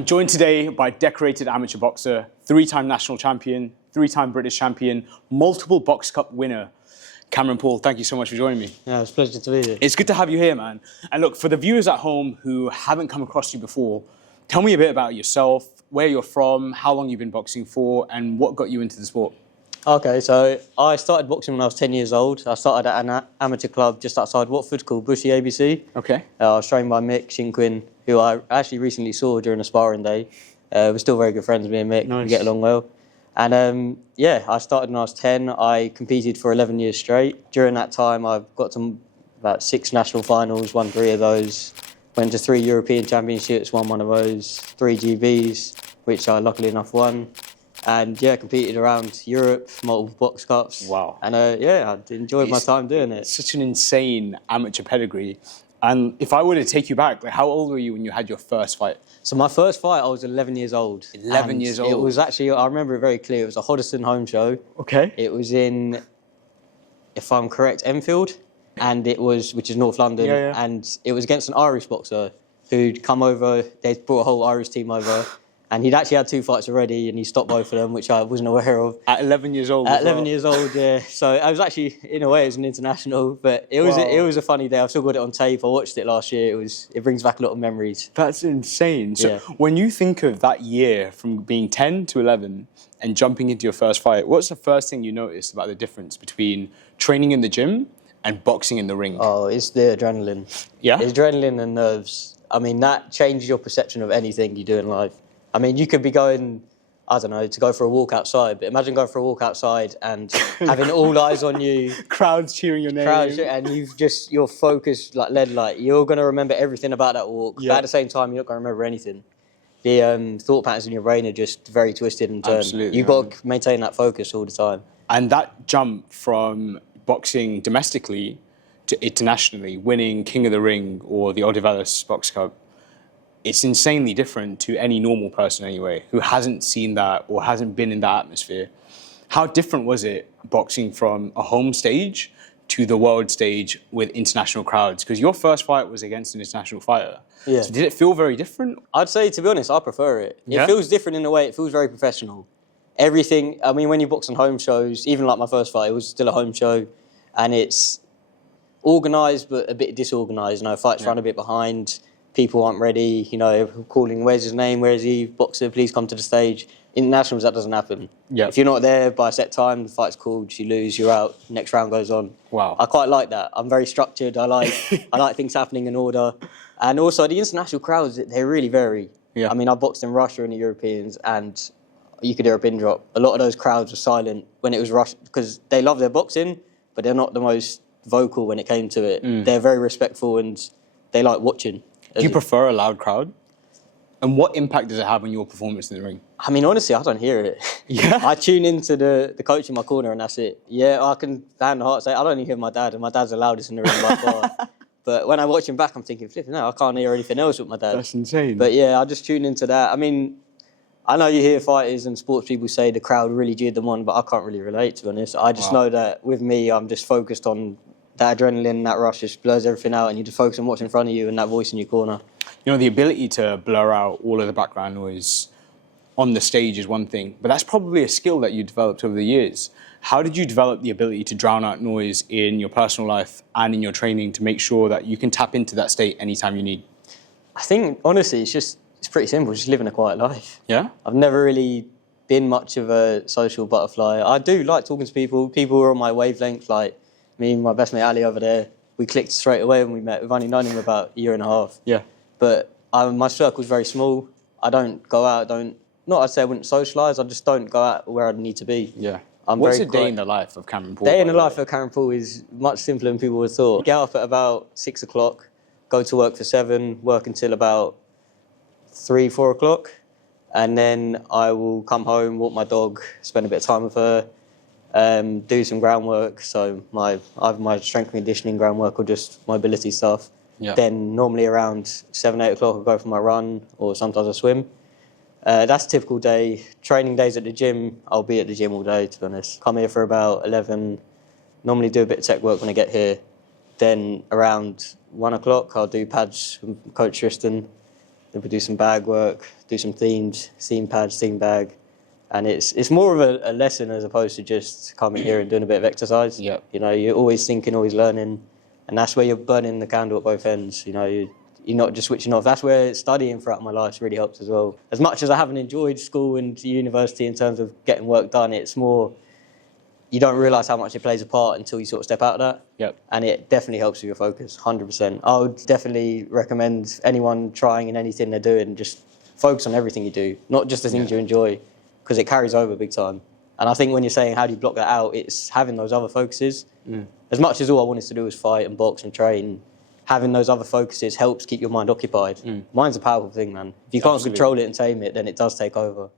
I'm joined today by decorated amateur boxer, three-time national champion, three-time British champion, multiple Box Cup winner, Cameron Paul. Thank you so much for joining me. Yeah, it's a pleasure to be here. It's good to have you here, man. And look, for the viewers at home who haven't come across you before, tell me a bit about yourself, where you're from, how long you've been boxing for, and what got you into the sport. Okay, so I started boxing when I was 10 years old. I started at an amateur club just outside Watford called Bushy ABC. Okay. I was trained by Mick Shinquin, who I actually recently saw during a sparring day. We're still very good friends, me and Mick. Nice. We get along well. And yeah, I started when I was 10. I competed for 11 years straight. During that time, I got to about 6 national finals, won 3 of those. Went to 3 European Championships, won 1 of those. 3 GBs, which I luckily enough won. And yeah, competed around Europe, multiple Box Cups. Wow. And yeah, I enjoyed my time doing it. Such an insane amateur pedigree. And if I were to take you back, like, how old were you when you had your first fight? So my first fight, I was 11 years old. 11 years old? It was actually, I remember it very clear, it was a Hoddesdon home show. Okay. It was in, if I'm correct, Enfield, and it was, which is North London, and it was against an Irish boxer who'd come over, they brought a whole Irish team over, and he'd actually had 2 fights already, and he stopped both of them, which I wasn't aware of. At 11 years old? At 11 years old, yeah. So I was actually, in a way, it was an international, but it was it was a funny day. I've still got it on tape. I watched it last year. It brings back a lot of memories. That's insane. So Yeah. when you think of that year from being 10 to 11 and jumping into your first fight, what's the first thing you noticed about the difference between training in the gym and boxing in the ring? Oh, it's the adrenaline. Yeah? It's adrenaline and nerves. I mean, that changes your perception of anything you do in life. I mean, you could be going, I don't know, to go for a walk outside, but imagine going for a walk outside and having all eyes on you. Crowds cheering your name. And you're focused like lead light. You're going to remember everything about that walk, but at the same time, you're not going to remember anything. The thought patterns in your brain are just very twisted and turned. Absolutely. You've got to maintain that focus all the time. And that jump from boxing domestically to internationally, winning King of the Ring or the Odivelas Box Cup, it's insanely different to any normal person anyway, who hasn't seen that or hasn't been in that atmosphere. How different was it boxing from a home stage to the world stage with international crowds? Because your first fight was against an international fighter. Yeah. So did it feel very different? I'd say, to be honest, I prefer it. Yeah? It feels different in a way. It feels very professional. Everything, I mean, when you box on home shows, even like my first fight, it was still a home show, and it's organised but a bit disorganised. You know, fights run a bit behind. People aren't ready, you know, calling, where's his name, where is he, boxer, please come to the stage. Internationals, that doesn't happen. Yeah. If you're not there by a set time, the fight's called, you lose, you're out, next round goes on. Wow. I quite like that. I'm very structured, I like things happening in order. And also, the international crowds, they really vary. Yeah. I mean, I boxed in Russia and the Europeans, and you could hear a pin drop. A lot of those crowds were silent when it was Russia, because they love their boxing, but they're not the most vocal when it came to it. They're very respectful and they like watching. Do you prefer a loud crowd? And what impact does it have on your performance in the ring? I mean, honestly, I don't hear it. Yeah? I tune into the coach in my corner and that's it. Yeah, I can hand the heart say, I don't even hear my dad, and my dad's the loudest in the ring by far. But when I watch him back, I'm thinking, flipping no, I can't hear anything else with my dad. That's insane. But yeah, I just tune into that. I mean, I know you hear fighters and sports people say the crowd really cheered them on, but I can't really relate, to be honest. I just know that with me, I'm just focused on that adrenaline, that rush just blurs everything out, and you just focus on what's in front of you and that voice in your corner. You know, the ability to blur out all of the background noise on the stage is one thing, but that's probably a skill that you developed over the years. How did you develop the ability to drown out noise in your personal life and in your training to make sure that you can tap into that state anytime you need? I think, honestly, it's pretty simple, just living a quiet life. Yeah? I've never really been much of a social butterfly. I do like talking to people. People who are on my wavelength, like me and my best mate Ali over there, we clicked straight away when we met. We've only known him about a year and a half. Yeah. But my circle's very small. I don't go out, not I'd say I wouldn't socialise, I just don't go out where I need to be. Yeah. I'm What's very a day in the life of Cameron Paul? Day in the life of Cameron Paul is much simpler than people would have thought. Get up at about 6 o'clock, go to work for 7, work until about 3, 4 o'clock, and then I will come home, walk my dog, spend a bit of time with her, do some groundwork, so either my strength and conditioning groundwork or just mobility stuff. Yeah. Then normally around 7, 8 o'clock I'll go for my run, or sometimes I swim. That's a typical day. Training days at the gym, I'll be at the gym all day, to be honest. Come here for about 11, normally do a bit of tech work when I get here. Then around 1 o'clock I'll do pads with Coach Tristan. then we do some bag work, do some themes, seam pads, seam bag. And it's more of a lesson as opposed to just coming here and doing a bit of exercise. Yep. You know, you're always thinking, always learning. And that's where you're burning the candle at both ends. You know, you're not just switching off. That's where studying throughout my life really helps as well. As much as I haven't enjoyed school and university in terms of getting work done, it's more, you don't realise how much it plays a part until you sort of step out of that. Yep. And it definitely helps with your focus, 100%. I would definitely recommend anyone trying in anything they're doing, just focus on everything you do, not just the things you enjoy, because it carries over big time. And I think when you're saying how do you block that out, it's having those other focuses. As much as all I wanted to do was fight and box and train, having those other focuses helps keep your mind occupied. Mind's a powerful thing, man. If you can't control it and tame it, then it does take over.